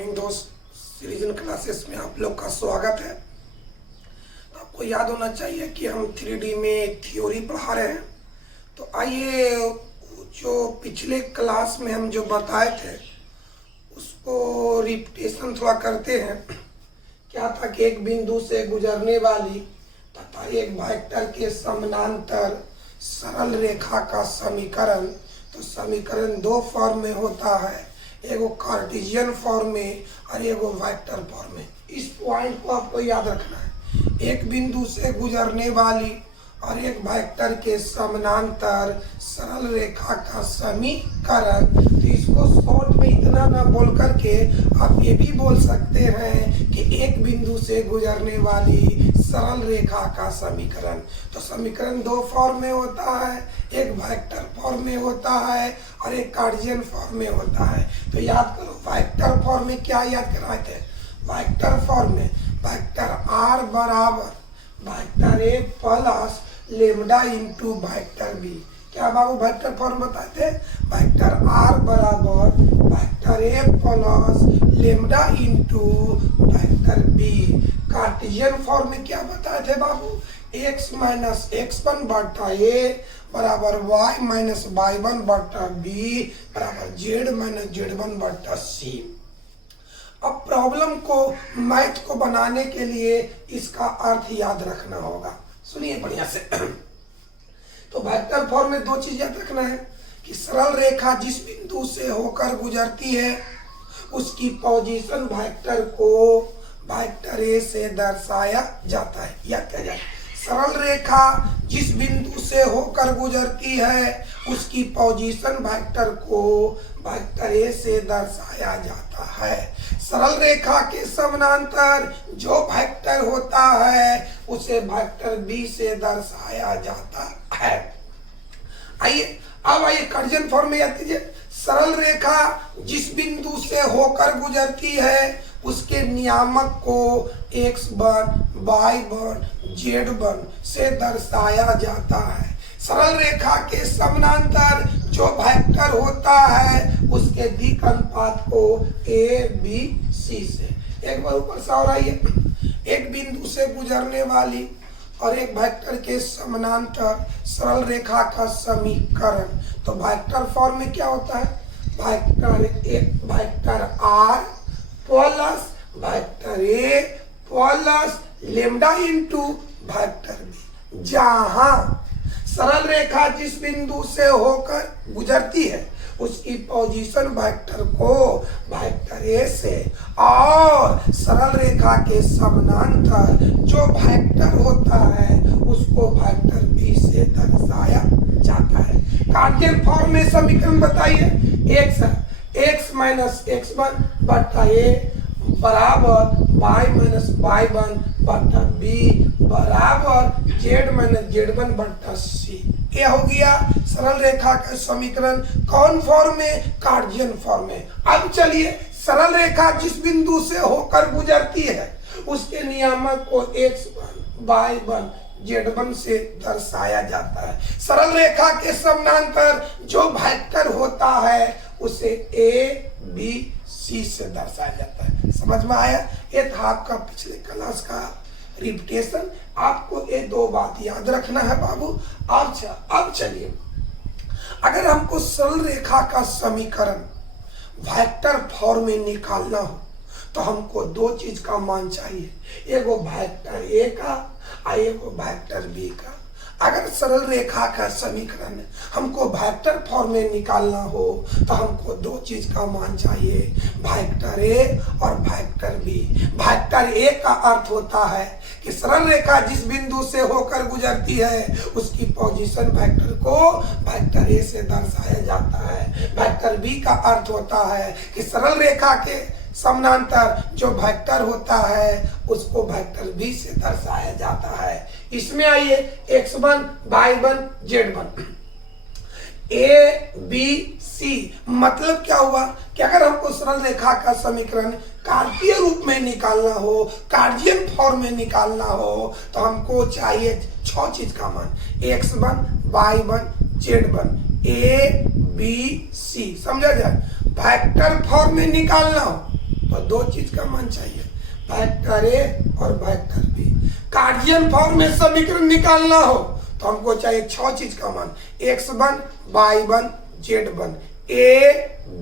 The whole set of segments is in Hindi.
मॉर्निंग दोस्त रिवीजन क्लासेस में आप लोग का स्वागत है। आपको याद होना चाहिए कि हम 3D में थ्योरी पढ़ा रहे हैं। तो आइए जो पिछले क्लास में हम जो बताए थे उसको रिपीटेशन थोड़ा करते हैं। क्या था कि एक बिंदु से गुजरने वाली तथा एक वेक्टर के समानांतर सरल रेखा का समीकरण। तो समीकरण दो फॉर्म में होता है, एगो कार्टेशियन फॉर्म में और एगो वेक्टर फॉर्म में। इस पॉइंट को आपको याद रखना है। एक बिंदु से गुजरने वाली और एक वेक्टर के समानांतर सरल रेखा का समीकरण। तो इसको शॉर्ट में इतना ना बोल करके आप ये भी बोल सकते हैं कि एक बिंदु से गुजरने वाली सरल रेखा का समीकरण। तो समीकरण दो फॉर्म में होता है, एक वेक्टर फॉर्म में होता है और एक कार्टेशियन फॉर्म में होता है। तो याद करो, वेक्टर फॉर्म में क्या याद कराए थे? वेक्टर फॉर्म में वेक्टर आर बराबर vector A plus lambda into vector B. क्या बाबू वेक्टर फॉर्म बताए थे? वेक्टर आर बराबर vector A plus lambda into vector B. Cartesian form में क्या बताए थे बाबू? x माइनस x1 बटा ए बराबर y माइनस y1 बटा बी बराबर z माइनस z1 बटा सी। अब प्रॉब्लम को मैथ को बनाने के लिए इसका अर्थ याद रखना होगा। सुनिए बढ़िया से। तो वेक्टर फॉर्म में दो चीज याद रखना है कि सरल रेखा जिस बिंदु से होकर गुजरती है उसकी पोजीशन वेक्टर को वेक्टर ए से दर्शाया जाता है। या क्या जाए, सरल रेखा जिस बिंदु से होकर गुजरती है उसकी पोजीशन वेक्टर को वेक्टर ए से दर्शाया जाता है। सरल रेखा के समानांतर जो वेक्टर होता है उसे वेक्टर बी से दर्शाया जाता है। आइए अब आइए कार्टेशियन फॉर्म में याद कीजिए। सरल रेखा जिस बिंदु से होकर गुजरती है उसके नियामक को x1, y1, z1 से दर्शाया जाता है। सरल रेखा के समानांतर जो वेक्टर होता है उसके दिक् अनुपात को a, b, c से। एक बार ऊपर से और आइए। एक बिंदु से गुजरने वाली और एक वेक्टर के समानांतर सरल रेखा का समीकरण। तो वेक्टर फॉर्म में क्या होता है? Vector R plus vector A plus lambda into vector B. जहां सरल रेखा जिस बिंदु से होकर गुजरती है उसकी पोजीशन वेक्टर को वेक्टर ए से और सरल रेखा के समानांतर जो वेक्टर होता है उसको वेक्टर बी से दर्शाया जाता है। कार्टेशियन फॉर्म में समीकरण बताइए। x माइनस x1 बटा ए बराबर y माइनस y1 बटा b बराबर z माइनस z1 बटा c। ये हो गया सरल रेखा का समीकरण। कौन फॉर्म में? कार्टेशियन फॉर्म में। अब चलिए, सरल रेखा जिस बिंदु से होकर गुजरती है उसके नियामक को x1, y1, z1 से दर्शाया जाता है। सरल रेखा के समानांतर जो वेक्टर होता है उसे a, b, c से दर्शाया जाता है। समझ में आया? ये था आपका पिछले क्लास का रिपीटेशन। आपको ये दो बात याद रखना है बाबू। अब चलिए, अगर हमको सरल रेखा का समीकरण वेक्टर फॉर्म में निकालना हो तो हमको दो चीज का मान चाहिए, एगो वेक्टर ए का और एगो वेक्टर बी का। अगर सरल रेखा का समीकरण हमको वेक्टर फॉर्म में निकालना हो तो हमको दो चीज का मान चाहिए, वेक्टर ए और वेक्टर बी। वेक्टर ए का अर्थ होता है कि सरल रेखा जिस बिंदु से होकर गुजरती है उसकी पोजीशन वेक्टर को वेक्टर ए से दर्शाया जाता है। वेक्टर बी का अर्थ होता है कि सरल रेखा के समानांतर जो वेक्टर होता है उसको वेक्टर बी से दर्शाया जाता है। इसमें आइए x1, y1, z1, a, b, c। मतलब क्या हुआ कि अगर हमको सरल रेखा का समीकरण कार्तीय रूप में निकालना हो, कार्टेशियन फॉर्म में निकालना हो तो हमको चाहिए 6 चीज का मान, x1, y1, z1, a, b, c। समझा जाए? वेक्टर फॉर्म में निकालना हो तो तो दो चीज का मान चाहिए, वेक्टर ए और वेक्टर बी। कार्डियन फॉर्म में समीकरण निकालना हो तो हमको चाहिए 6 चीज का मान, x1 y1 z1 A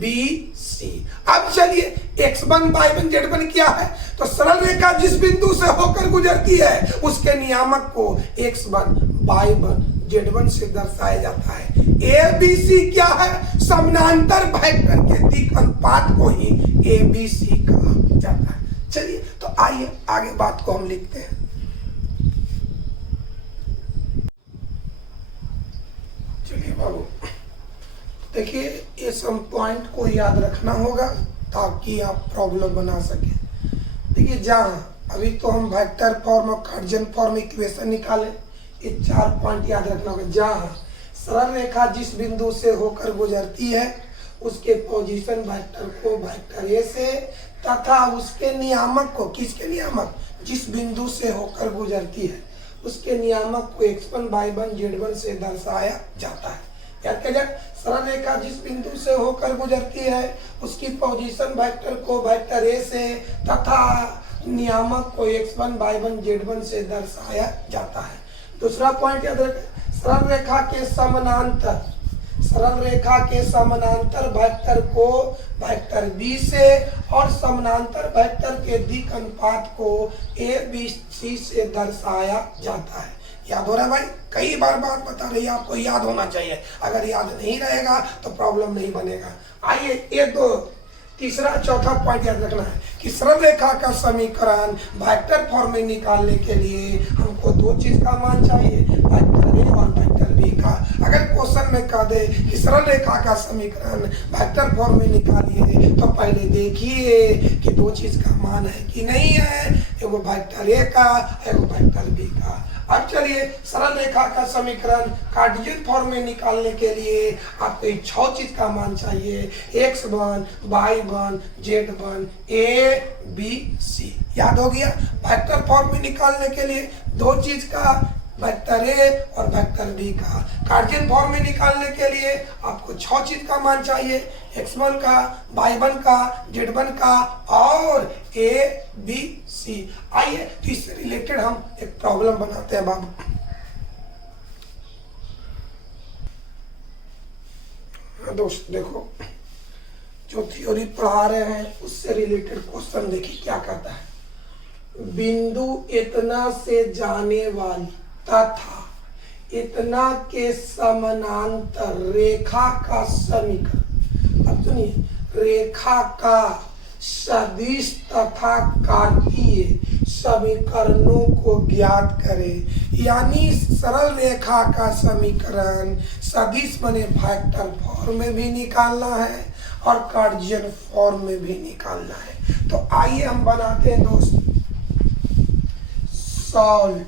B C. अब चलिए x1 y1 z1 क्या है, तो सरल रेखा जिस बिंदु से होकर गुजरती है उसके नियामक को x1 y1 z1 से दर्शाया जाता है। ए बी सी क्या है, समानांतर वेक्टर के दिक् अनुपात को ही ए बी सी कहा जाता है। चलिए तो आइए आगे बात को हम लिखते हैं। चलिए बाबू देखिए, ये सब पॉइंट को याद रखना होगा ताकि आप प्रॉब्लम बना सके। देखिए जहाँ अभी तो हम वेक्टर फॉर्म और कार्डियन फॉर्म इक्वेशन निकाले, ये 4 पॉइंट याद रखना होगा। जहाँ सरल रेखा जिस बिंदु से होकर गुजरती है उसके पोजीशन वेक्टर को वेक्टर ए से तथा उसके नियामक को, किसके नियामक, जिस बिंदु से होकर गुजरती है उसके नियामक को x1 y1 z1 से दर्शाया जाता है। याद कीजिए, सरल रेखा जिस बिंदु से होकर गुजरती है उसकी पोजीशन वेक्टर को वेक्टर ए से तथा नियामक को x1 y1 z1 से दर्शाया जाता है। दूसरा पॉइंट याद रखें, सरल रेखा के समानांतर वेक्टर को वेक्टर बी से और समानांतर वेक्टर के दिक् अनुपात को ए बी सी से दर्शाया जाता है। याद हो रहा है भाई, कई बार बात बता रही है, आपको याद होना चाहिए। अगर याद नहीं रहेगा तो प्रॉब्लम नहीं बनेगा। आइए एक दो तीसरा चौथा पॉइंट याद रखना है कि सरल रेखा का समीकरण वेक्टर फॉर्म में निकालने के लिए हमको 2 चीज का मान चाहिए, वेक्टर ए और वेक्टर बी का। अगर क्वेश्चन में कह दे कि सरल रेखा का समीकरण वेक्टर फॉर्म में निकालिए तो पहले देखिए कि 2 चीज का मान है कि नहीं है, एगो वेक्टर ए का, एगो वेक्टर बी का। अब चलिए सरल रेखा का समीकरण कार्डियन फॉर्म में निकालने के लिए आपको 6 चीज का मान चाहिए, x1 y1 z1 A B C. याद हो गया। वेक्टर फॉर्म में निकालने के लिए 2 चीज का, वेक्टर ए और वेक्टर बी का। कार्डियन फॉर्म में निकालने के लिए आपको 6 चीज का मान चाहिए, x1 का, y1 का, z1 का और ए बी सी। आइए तो इससे रिलेटेड हम एक प्रॉब्लम बनाते हैं बाबू। दोस्त देखो, जो थ्योरी पढ़ा रहे हैं उससे रिलेटेड क्वेश्चन देखिए क्या कहता है। बिंदु इतना से जाने वाली तथा इतना के समानांतर रेखा का समीकरण। अब सुनिए, रेखा का सदिश तथा कार्तीय समीकरणों को ज्ञात करें। यानी सरल रेखा का समीकरण सदिश बने वेक्टर फॉर्म में भी निकालना है और कार्डियन फॉर्म में भी निकालना है। तो आइए हम बनाते हैं दोस्त सॉल्व।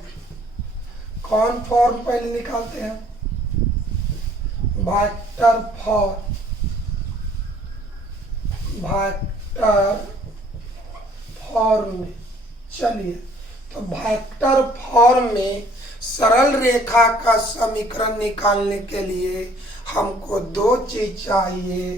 कौन फॉर्म पहले निकालते हैं, वेक्टर फॉर्म। वेक्टर फॉर्म में चलिए, तो वेक्टर फॉर्म में सरल रेखा का समीकरण निकालने के लिए हमको 2 चीज चाहिए,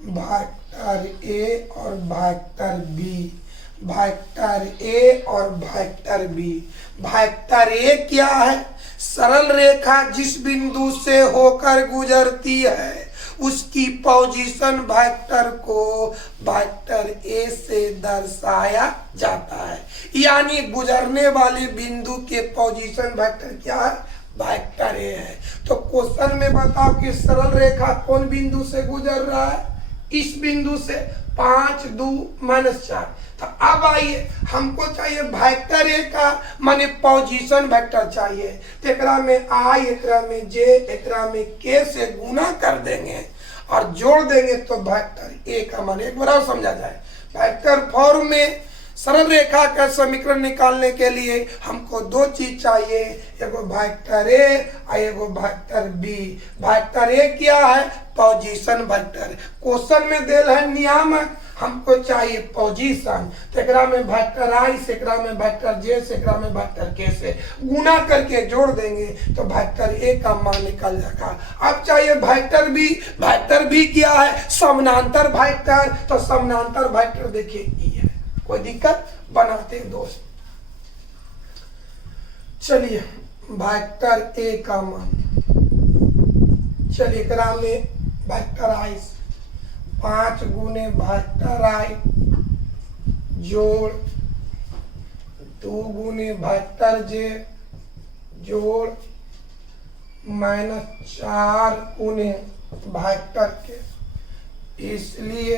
वेक्टर ए और वेक्टर बी। वेक्टर ए और वेक्टर बी। वेक्टर ए क्या है, सरल रेखा जिस बिंदु से होकर गुजरती है उसकी पोजीशन वेक्टर को वेक्टर ए से दर्शाया जाता है। यानी गुजरने वाले बिंदु के पोजीशन वेक्टर क्या है, वेक्टर ए है। तो क्वेश्चन में बताओ कि सरल रेखा कौन बिंदु से गुजर रहा है, इस बिंदु से 5 2 -4। तो अब आइए, हमको चाहिए वेक्टर ए का माने पोजीशन वेक्टर चाहिए। तो एकरा में आई, एकरा में जे, एकरा में के से गुना कर देंगे और जोड़ देंगे तो वेक्टर ए का मान एक बार समझा जाए। वेक्टर फॉर्म में सरल रेखा का समीकरण निकालने के लिए हमको 2 चीज चाहिए, एगो वेक्टर ए और एगो वेक्टर बी। वेक्टर ए क्या है, पोजीशन वेक्टर। क्वेश्चन में देल है नियामक, हमको चाहिए पोजीशन। तो एकरा में वेक्टर आई से, एकरा में वेक्टर जे से, एकरा में वेक्टर के से गुना करके जोड़ देंगे तो वेक्टर ए का मान निकल जाएगा। अब चाहिए वेक्टर बी। वेक्टर बी क्या है, समानांतर वेक्टर। तो समानांतर वेक्टर देखिए ये है, कोई दिक्कत, बनाते हैं दोस्त। चलिए वेक्टर ए का मान, चलिए एकरा में वेक्टर आई 5 गुने वेक्टर आई जोड़ 2 गुने वेक्टर जे जोड़ -4 गुने वेक्टर के, इसलिए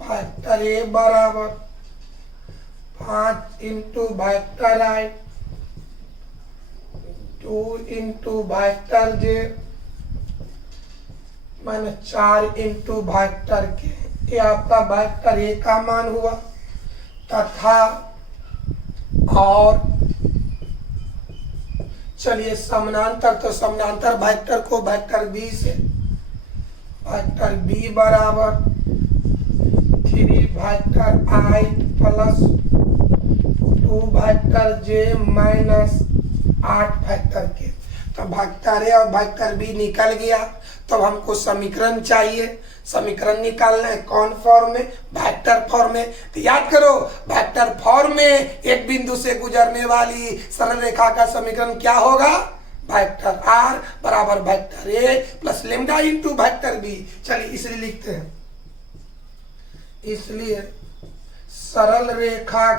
वेक्टर ए बराबर 5 इंटू वेक्टर आई 2 इंटू वेक्टर जे -4 इंटू वेक्टर के, ये आपका वेक्टर ए का मान हुआ। तथा और चलिए समानांतर, तो समानांतर वेक्टर को वेक्टर बी से, वेक्टर बी बराबर 3 वेक्टर आई प्लस 2 वेक्टर जे -8 वेक्टर के। तो वेक्टर ए और वेक्टर बी निकल गया। तो हमको समीकरण चाहिए, समीकरण निकालना है कौन फॉर्म में, वेक्टर फॉर्म में। तो याद करो वेक्टर फॉर्म में एक बिंदु से गुजरने वाली सरल रेखा का समीकरण क्या होगा, वेक्टर आर बराबर vector A plus lambda into vector B. चलिए इसलिए लिखते हैं, इसलिए सरल रेखा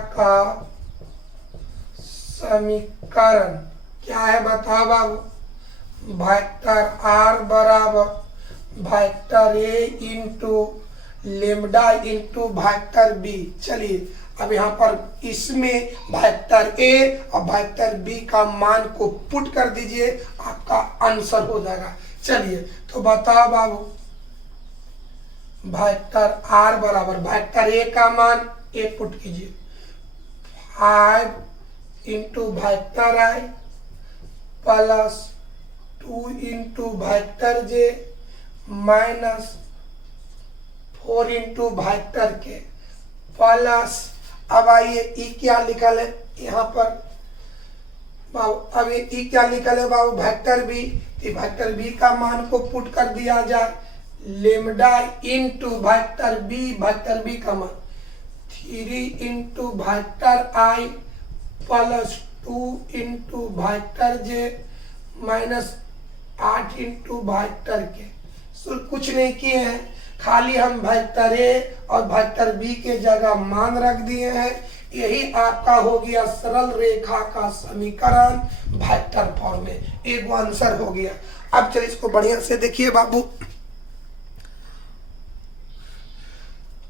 का समीकरण क्या है बताओ बाबू, वेक्टर आर बराबर vector A into lambda into vector B. चलिए अब यहाँ पर इसमें वेक्टर ए और वेक्टर बी का मान को पुट कर दीजिए, आपका आंसर हो जाएगा। चलिए तो बताओ बाबू, वेक्टर आर बराबर वेक्टर ए का मान ए पुट कीजिए 5 इंटू वेक्टर आई प्लस 2 इंटू वेक्टर जे -4 इंटू वेक्टर के प्लस, अब आइए ई क्या निकले यहाँ पर बाबू, अब ई क्या निकले बाबू, वेक्टर बी। वेक्टर बी का मान को पुट कर दिया जाए, लेमडा इंटू वेक्टर बी का मान 3 इंटू वेक्टर आई प्लस 2 इंटू वेक्टर जे -8 इंटू वेक्टर के। कुछ नहीं किए हैं, खाली हम वेक्टर ए और वेक्टर बी के जगह मान रख दिए हैं। यही आपका हो गया सरल रेखा का समीकरण वेक्टर फॉर्म में, एक आंसर हो गया। अब चलिए इसको बढ़िया से देखिए बाबू,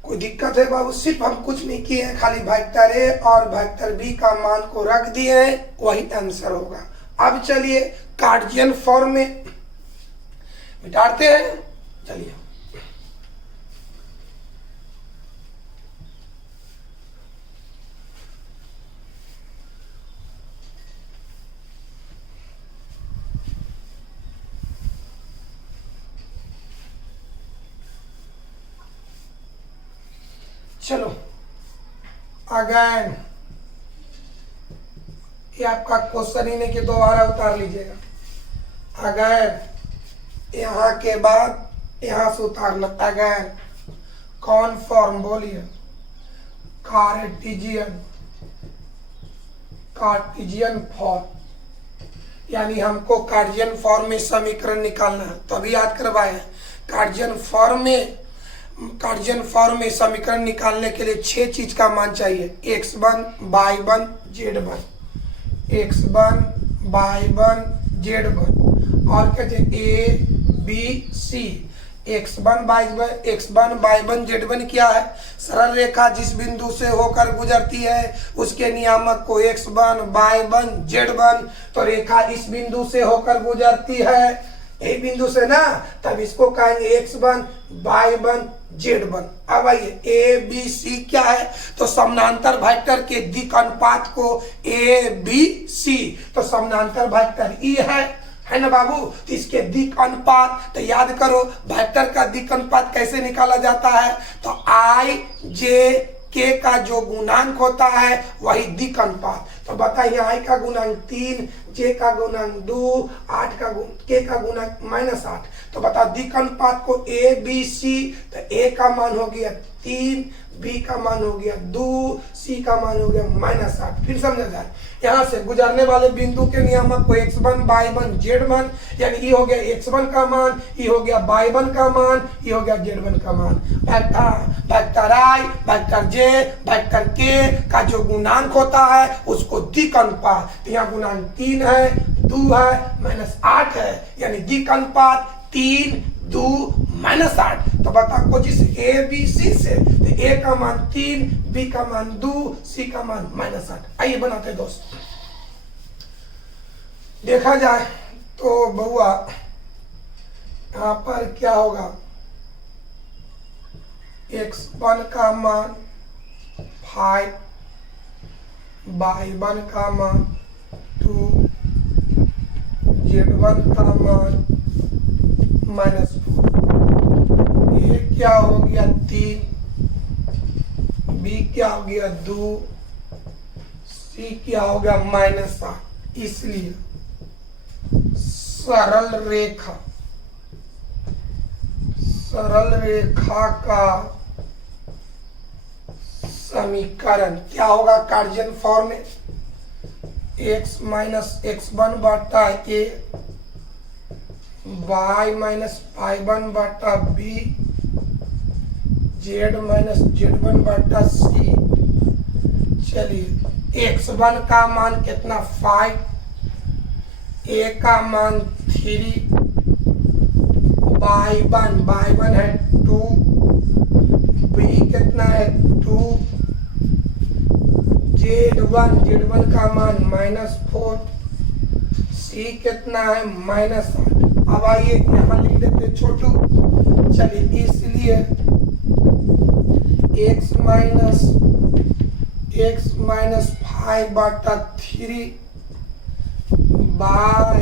कोई दिक्कत है बाबू, सिर्फ हम कुछ नहीं किए हैं, खाली वेक्टर ए और वेक्टर बी का मान को रख दिए हैं, वही आंसर होगा। अब चलिए कार्टेशियन फॉर्म में मिटाते हैं। चलिए चलो अगेन, ये आपका क्वेश्चन ही नहीं कि दोबारा उतार लीजिएगा। अगेन यहाँ के बाद यहाँ से उतारना, अगेन कौन फॉर्म बोलिए, कार्टेशियन फॉर्म, यानी हमको कार्टेशियन फॉर्म में समीकरण निकालना है। तो अभी याद करवाए हैं, कार्टेशियन फॉर्म में समीकरण निकालने के लिए 6 चीज का मान चाहिए, x1 y1 z1, x1 y1 z1, और कहते हैं a b c। x1 y1 z1 क्या है, सरल रेखा जिस बिंदु से होकर गुजरती है उसके नियामक को x1 y1 z1। तो रेखा इस बिंदु से होकर गुजरती है, यही बिंदु से ना, तब इसको कहेंगे x1 y1 z1। अब आइए ए बी सी क्या है, तो समानांतर वेक्टर के दिक् अनुपात को ए बी सी, तो समानांतर वेक्टर ई है ना बाबू। तो इसके दिक् अनुपात, तो याद करो वेक्टर का दिक् अनुपात कैसे निकाला जाता है, तो आई जे के का जो गुणांक होता है वही दिक् अनुपात। तो बताइए आई का गुणांक 3, जे का गुणांक 2, 8 का के का गुणांक -8। तो बता दिक् अनुपात को ए बी सी, तो ए का मान हो गया 3, बी का मान हो गया 2, सी का मान हो गया -8। फिर समझा जाए, यहाँ से गुजरने वाले बिंदु के नियामक को x1 y1 z1, यानी ये हो गया x1 का मान, ये हो गया y1 का मान, ये हो गया z1 का मान। Vector i, vector j, vector k का जो गुणांक होता है उसको दिक् अनुपात, तो यहाँ गुणांक 3 है, 2 है, -8 है, यानी दिक् अनुपात 3, 2, -8। तो बता को जिस ए बी सी से, तो ए का मान 3, बी का मान 2, सी का मान -8। आइए बनाते दोस्त, देखा जाए तो बउआ यहाँ पर क्या होगा, x1 का मान 5, y1 का मान 2, z1 का मान -4। ये क्या हो गया 3, बी क्या हो गया 2, सी क्या हो गया -8। इसलिए सरल रेखा का समीकरण क्या होगा, कार्टेशियन फॉर्म में x - x1 बटा a, y - y1 बटा b, z - z1 बटा c। चलिए x1 का मान कितना 5, a का मान 3, y1 है 2, b कितना है 2, z1 का मान -4, c कितना है -8। अब आइए यहाँ लिख देते छोटू। चलिए इसलिए x - 5 बटा 3, y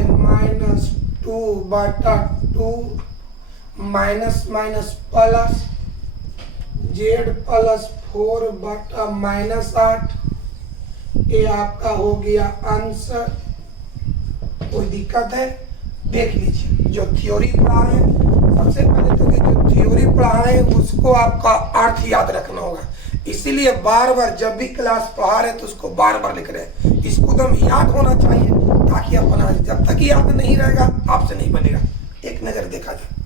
- 2 बटा 2, माइनस प्लस, z + 4 बटा -8। ये आपका हो गया आंसर। कोई दिक्कत है देख लीजिए, जो थ्योरी पढ़ाए सबसे पहले तो जो थ्योरी पढ़ाए उसको आपका अर्थ याद रखना होगा। इसीलिए बार बार जब भी क्लास पढ़ा रहे तो उसको बार बार लिख रहे हैं, इसको एकदम याद होना चाहिए ताकि अपना, जब तक याद नहीं रहेगा आपसे नहीं बनेगा। एक नजर देखा जाए।